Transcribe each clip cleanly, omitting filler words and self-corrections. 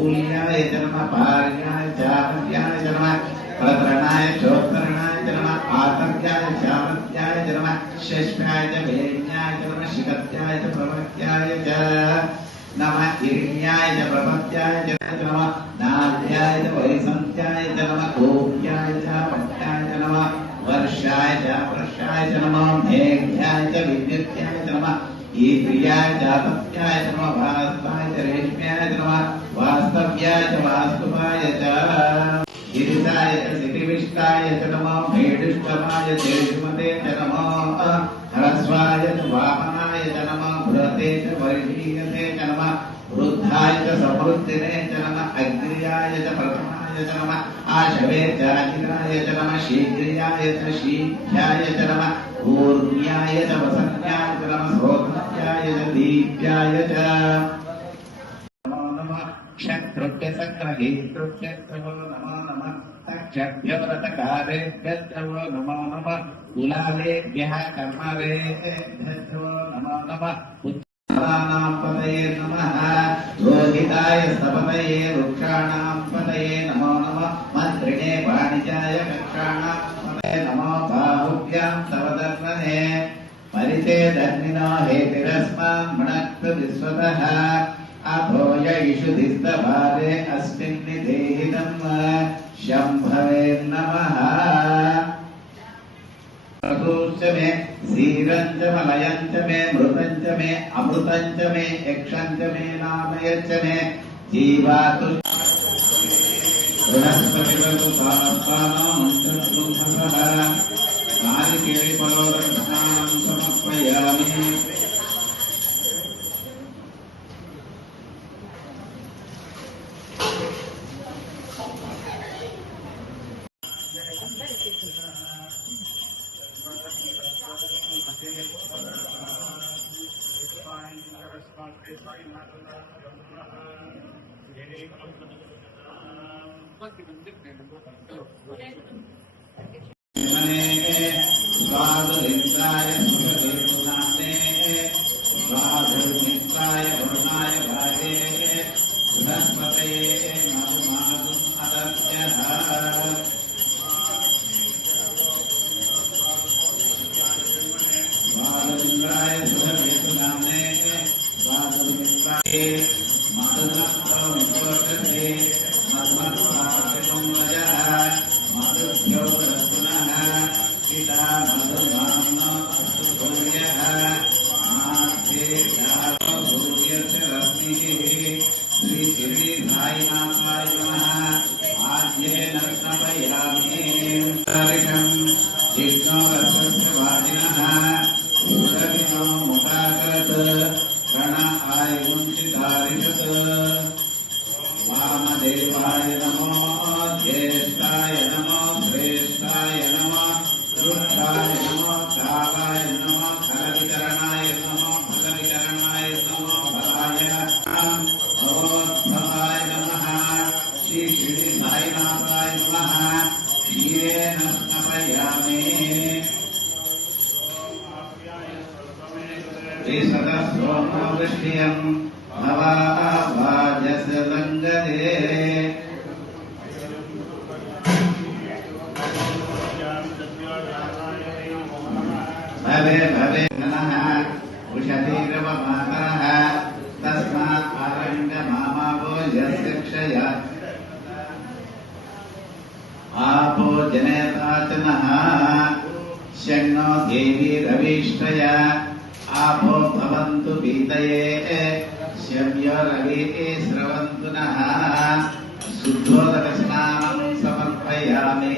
भूल्याय च नमः पार्याय चामर्याय च नमः प्रतरणाय चोत्तरणाय च नमः आतर्याय चामर्याय च नमः षष्ठाय च वेण्याय च नमः शिखत्याय च प्रमत्याय च नमः हिरण्याय च प्रपत्याय च नमः नाद्याय च वैसन्त्याय च नमः गोप्याय च पट्याय च नमः वर्षाय च वर्षाय च नमः मेघ्याय च विद्युत्याय च नमः ईप्रियाय च तप्याय च नमः वास्ताय च रेष्म्याय च नमः वास्तव्याय च वास्तुपाय च गिरिताय च सिटिविष्टाय च नमः मेढुष्टमाय च श्रीमते च नमः हरस्वाय च वामनाय च नमः बृहते च वर्षीयते च नमः वृद्धाय च समृद्धिने च नमः अग्र्याय च प्रथमाय च नमः आशवे च अजिराय च नमः शीघ्रियाय च शीघ्राय च नमः ऊर्ण्याय च वसन्याय च नमः श्रोत्याय च दीप्याय च नमो नमः क्षत्रुभ्य सङ्ग्रहेतृभ्य नमो नमः तक्षभ्यो रथकारेभ्यो नमो नमः कुलालेभ्यः कर्मरेभ्यो नमो नमः पुत्राणां पतये नमः रोहिताय सपतये वृक्षाणां पतये नमो नमः मन्त्रिणे वाणिज्याय कक्षाणां पतये नमो बाहुभ्यां सवदर्शने परिचेदग्निनो हेतिरस्मान् मुनक्तु विश्वतः अभोय इषुधिस्तभारे अस्मिन् निधेहितम् शम्भवे नमः प्रसूश्च मे सीरञ्च मलयञ्च मे मृतञ्च मे अमृतञ्च मे यक्षञ्च मे नामयच्च मे जीवातु बृहस्पतिरतु सामस्तानामुञ्चत्सुमसः नारिकेळिफलोदर्शनां समर्पयामि स्वादुरिन्द्राय सुखदेवनाम्ने स्वादुर्मित्राय वरुणाय भागे बृहस्पतये मधुमादुम् अदत्यः स्वादुरिन्द्राय सुखदेवनाम्ने स्वादुर्मित्राय मधुमत्तमिपोषते मधुमत्पातिसंवजः मधुभ्यो रत्नः पिता मधुमानो अस्तु सूर्यः माध्ये जातो सूर्यस्य रश्मिः श्रीशिरीधायिनाथाय नमः आद्येन स्नपयामि हरिषम् जिष्णोरथस्य वाजिनः सुरभिनो मुखाकरत् प्रण आयुञ्चिदारिषत् वामदेवाय नमो ज्येष्ठाय नमो श्रेष्ठाय नमो रुद्राय नमो कालाय नमो खलविकरणाय नमो फलविकरणाय नमो फलाय भगवद्भवाय नमः श्री श्रीधायिनाथाय नमः क्षीरेण स्नपयामि त्रिशतसोमो वृष्ट्यम् भवाभाजस्य लङ्घने भवे भवे नमः उषतीरवमातरः तस्मात् आरण्यमामावो यस्य क्षया आपो जनेताचनः शन्नो देवी रविष्ठय आपो भवन्तु पीतये शव्यो रविः स्रवन्तु नः शुद्धोदकस्नानं समर्पयामि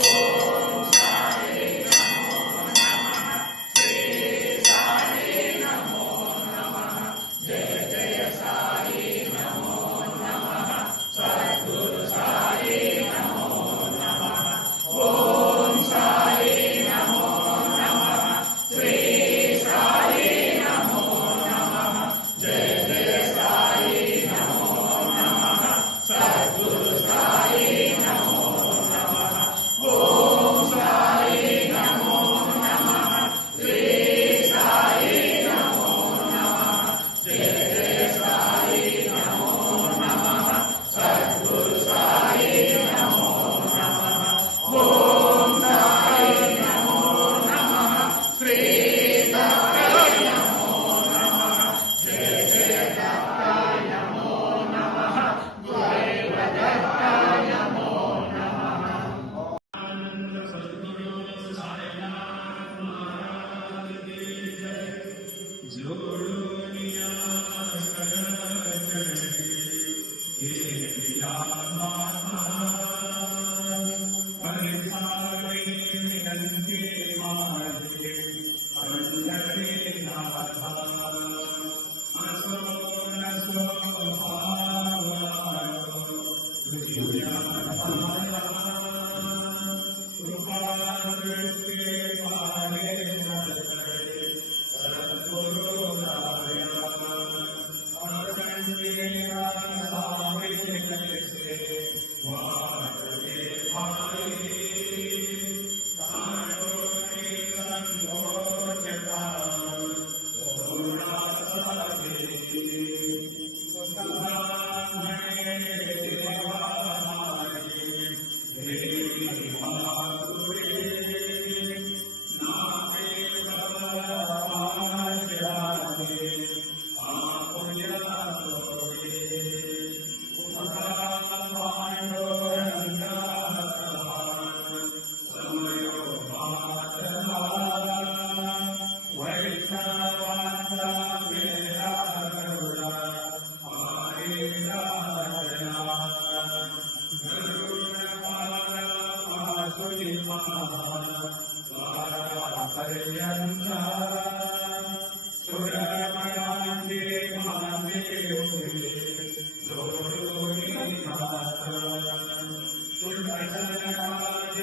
Oh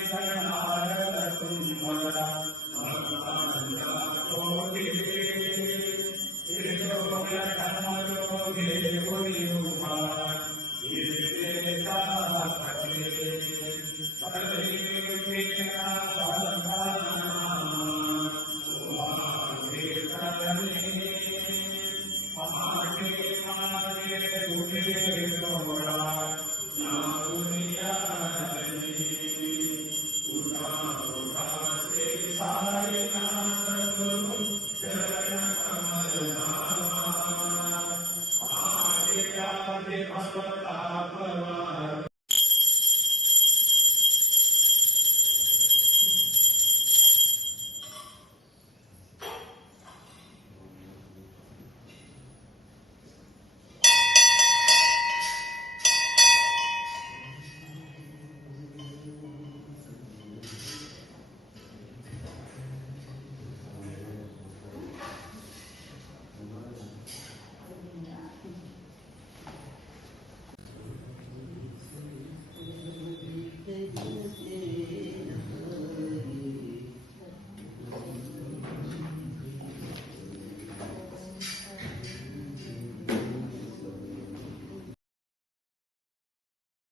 Thank you.